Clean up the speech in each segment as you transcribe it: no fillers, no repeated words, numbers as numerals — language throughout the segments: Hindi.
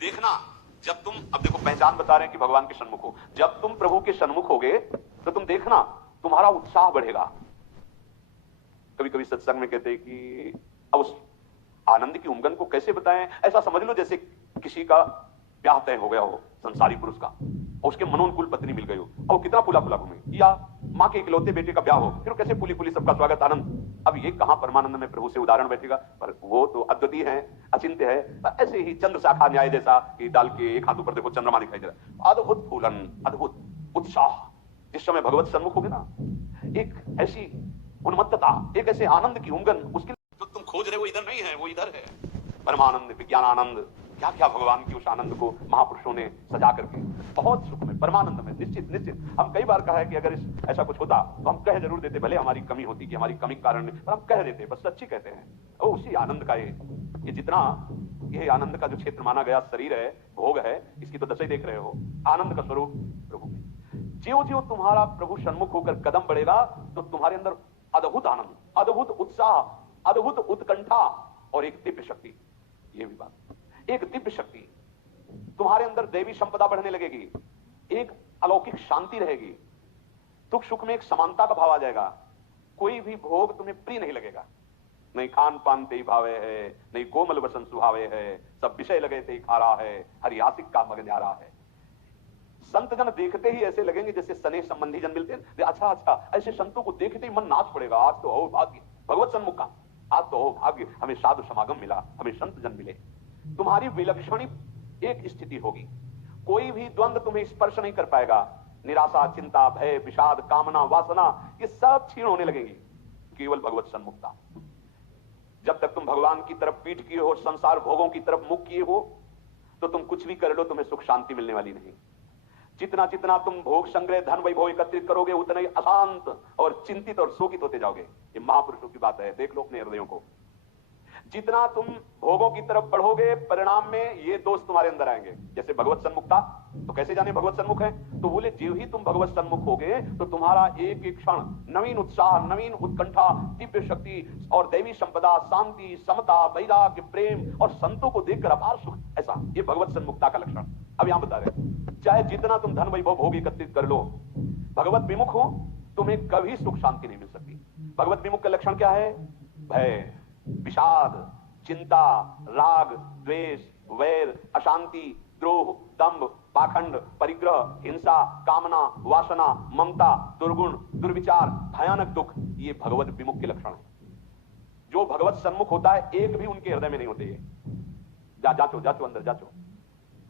देखना, जब तुम, अब देखो पहचान बता रहे हैं कि भगवान के सन्मुख हो, जब तुम प्रभु के सन्मुख होगे तो तुम देखना तुम्हारा उत्साह बढ़ेगा। कभी कभी सत्संग में कहते हैं कि अब उस आनंद की उमंगन को कैसे बताएं। ऐसा समझ लो जैसे किसी का ब्याह तय हो गया हो, संसारी पुरुष का, और उसके मनोनुकूल पत्नी मिल गई हो, और कितना फूला फूला घूमे, या माँ के इकलौते बेटे का ब्याह हो, फिर कैसे फूली फूली सबका स्वागत आनंद। अब ये कहां परमानंद में प्रभु से उदाहरण बैठेगा, पर वो तो अद्वितीय है, अचिंत्य है। ऐसे ही चंद्र शाखा न्याय जैसा कि डाल के एक हाथ ऊपर देखो चंद्रमा दिखाई दे रहा है, अद्भुत फूलन, अद्भुत उत्साह। जिस समय भगवत सन्मुख होगे ना, एक ऐसी उन्मत्तता, एक ऐसे आनंद की उमंगन, उसके जो तुम खोज रहे हो इधर नहीं है, वो इधर है। परमानंद, विज्ञान आनंद, क्या क्या भगवान की उस आनंद को महापुरुषों ने सजा करके बहुत सुख में, परमानंद में, निश्चित निश्चित। हम कई बार कहा है कि अगर ऐसा कुछ होता तो हम कह जरूर देते, भले हमारी कमी होती कि हमारी कमी के कारण, पर हम कह देते, बस सच्ची कहते हैं। और उसी आनंद का ये जितना ये आनंद का जो क्षेत्र माना गया शरीर है, भोग है, इसकी तो दशा देख रहे हो। आनंद का स्वरूप प्रभु में। ज्यों ज्यों तुम्हारा प्रभु सन्मुख होकर कदम बढ़ेगा तो तुम्हारे अंदर अद्भुत आनंद, अद्भुत उत्साह, अद्भुत उत्कंठा और एक दिव्य शक्ति। ये भी बात, एक दिव्य शक्ति, तुम्हारे अंदर दैवी संपदा बढ़ने लगेगी, एक अलौकिक शांति रहेगी, दुख सुख में एक समानता का भाव आ जाएगा। कोई भी भोग तुम्हें प्रिय नहीं लगेगा, नहीं खान पान ते भावे है, नहीं कोमल वसन सुहावे है, सब विषय लगे ते खारा है, हरियासिक का मग न्यारा है। संत जन देखते ही ऐसे लगेंगे जैसे स्नेह संबंधी जन मिलते हैं। अच्छा अच्छा, ऐसे संतों को देखते ही मन नाच पड़ेगा, आज तो हो भाग्य भगवत सन्मुख का, आज तो हो भाग्य, हमें साधु समागम मिला, हमें संत जन मिले। तुम्हारी विलक्षण एक स्थिति होगी, कोई भी द्वंद्व तुम्हें स्पर्श नहीं कर पाएगा। निराशा, चिंता, भय, विषाद, कामना, वासना, ये सब क्षीण होने लगेंगी केवल भगवत सन्मुखता। जब तक तुम भगवान की तरफ पीठ किए हो, संसार भोगों की तरफ मुख किए हो, तो तुम कुछ भी कर लो, तुम्हें सुख शांति मिलने वाली नहीं। जितना जितना तुम भोग संग्रह, धन वैभव एकत्रित करोगे, उतना ही अशांत और चिंतित और शोकित होते जाओगे। ये महापुरुषों की बात है, देख लो अपने हृदयों को। जितना तुम भोगों की तरफ बढ़ोगे, परिणाम में ये दोष तुम्हारे अंदर आएंगे। जैसे भगवत सन्मुखता, तो कैसे जाने भगवत सन्मुख है? तो बोले जो ही तुम भगवत सन्मुख होगे तो तुम्हारा एक एक क्षण नवीन उत्साह, नवीन उत्कंठा, दिव्य शक्ति और दैवी संपदा, शांति, समता, वैराग्य, प्रेम और संतों को देखकर अपार सुख। ऐसा ये भगवत सन्मुखता का लक्षण। अब यहां बता रहे, चाहे जितना तुम धन वैभव भोग एकत्रित कर लो, भगवत विमुख हो, तुम्हें कभी सुख शांति नहीं मिल सकती। भगवत विमुख का लक्षण क्या है? भय, विषाद, चिंता, राग, द्वेष, वैर, अशांति, द्रोह, दंभ, पाखंड, परिग्रह, हिंसा, कामना, वासना, ममता, दुर्गुण, दुर्विचार, भयानक दुख, ये भगवत विमुख के लक्षण है। जो भगवत सन्मुख होता है, एक भी उनके हृदय में नहीं होते। ये जाचो जाचो अंदर जाचो।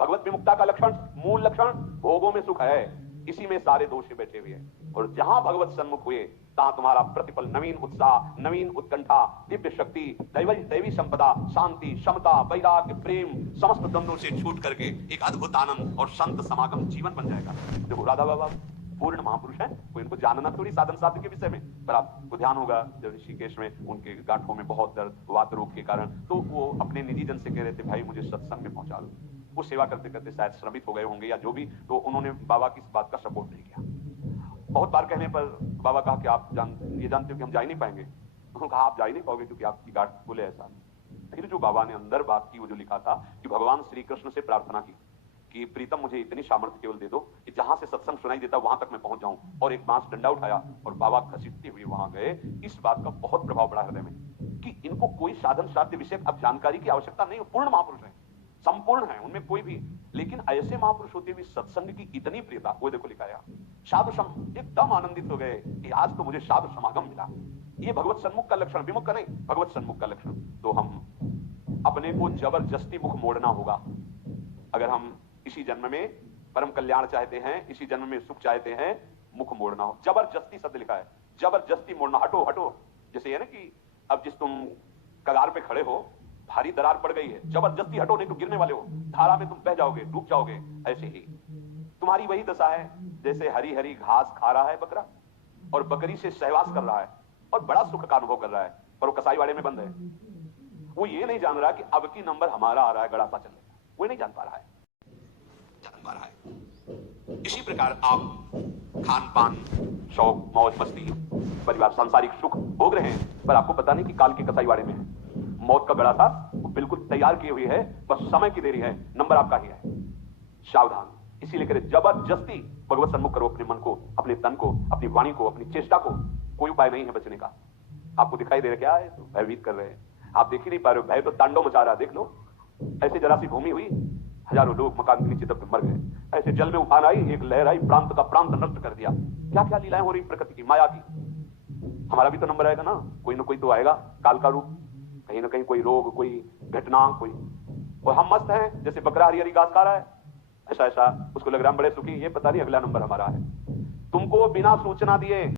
भगवत विमुक्ता का लक्षण, मूल लक्षण भोगों में सुख है, इसी में सारे दोष बैठे हुए हैं। और जहां भगवत सन्मुख हुए, तहां तुम्हारा प्रतिपल नवीन उत्साह, नवीन उत्कंठा, दिव्य शक्ति, दैवी संपदा, शांति, समता, वैराग्य, प्रेम, समस्त द्वंद्वों से छूट करके एक अद्भुत आनंद और संत समागम जीवन बन जाएगा। देखो राधा बाबा पूर्ण महापुरुष है, कोई इनको जानना थोड़ी साधन साध्य के विषय में, पर आपको ध्यान होगा जब ऋषिकेश में उनके गांठों में बहुत दर्द, वात रोग के कारण, तो वो अपने निजी जन से कह रहे थे, भाई मुझे सत्संग में पहुंचा दो। वो सेवा करते करते शायद श्रमित हो गए होंगे या जो भी, तो उन्होंने बाबा की इस बात का सपोर्ट नहीं किया। बहुत बार कहने पर बाबा कहा कि आप ये जानते हो कि हम जा ही नहीं पाएंगे। उन्होंने कहा आप जा ही नहीं पाओगे क्योंकि आपकी गांठ बोले ऐसा। फिर जो बाबा ने अंदर बात की, वो जो लिखा था कि भगवान श्री कृष्ण से प्रार्थना की कि प्रीतम मुझे इतनी सामर्थ्य केवल दे दो कि जहां से सत्संग सुनाई देता वहां तक मैं पहुंच जाऊं, और एक बांस डंडा उठाया और बाबा घसीटते हुए वहां गए। इस बात का बहुत प्रभाव पड़ा हृदय में कि इनको कोई साधन साध्य विषय अब जानकारी की आवश्यकता नहीं, पूर्ण महापुरुष है, संपूर्ण है, उनमें कोई भी। लेकिन ऐसे महापुरुष होते हुए सत्संग की इतनी प्रियता, वो देखो लिखाया, साधु सम एकदम आनंदित हो गए कि आज तो मुझे साधु समागम मिला। ये भगवत सन्मुख का लक्षण, विमुख का नहीं, भगवत सन्मुख का लक्षण। तो हम अपने को जबरदस्ती मुख मोड़ना होगा। अगर हम इसी जन्म में परम कल्याण चाहते हैं, इसी जन्म में सुख चाहते हैं, मुख मोड़ना हो। जबरदस्ती शब्द लिखा है, जबरदस्ती मोड़ना, हटो हटो। जैसे ये ना कि अब जिस तुम कगार पे खड़े हो, भारी दरार पड़ गई है, जबरदस्ती हटो नहीं तो गिरने वाले हो, धारा में तुम बह जाओगे, डूब जाओगे। ऐसे ही तुम्हारी वही दशा है जैसे हरी हरी घास खा रहा है बकरा और बकरी से सहवास कर रहा है और बड़ा सुख का अनुभव कर रहा है, पर वो कसाईवाड़े में बंद है। वो ये नहीं जान रहा कि अब की नंबर हमारा आ रहा है, गड़ासा चलेगा, वो नहीं जान पा रहा है, जान पा रहा है। इसी प्रकार आप खान पान, शौक, मौज मस्ती, परिवार, सांसारिक सुख भोग रहे हैं, पर आपको पता नहीं कि काल के कसाईवाड़े में है। मौत का गड़ासा बिल्कुल तैयार की हुई है, बस समय की देरी है, नंबर आपका ही है। सावधान। इसीलिए कहते जबरदस्ती भगवत सन्मुख करो अपने मन को, अपने तन को, अपनी वाणी को, अपनी चेष्टा को। कोई उपाय नहीं है बचने का। आपको दिखाई दे रहा क्या है? तो भयभीत कर रहे हैं, आप देख ही नहीं पा रहे हो, भय तो तांडव मचा रहा है। देख लो, ऐसे जरा सी भूमि हुई, हजारों लोग मकान के नीचे दब के मर गए। ऐसे जल में उफान आई, एक लहर आई, प्रांत का प्रांत नष्ट कर दिया। क्या क्या लीलाएं हो रही प्रकृति की, माया की। हमारा भी तो नंबर आएगा ना कोई तो आएगा, काल का रूप, कहीं ना कहीं कोई रोग, कोई घटना, कोई। और हम मस्त हैं, जैसे बकरा हरी हरी घास खा रहा है, ऐसा ऐसा उसको लग रहा है हम बड़े सुखी, ये पता नहीं अगला नंबर हमारा है। तुमको बिना सूचना दिए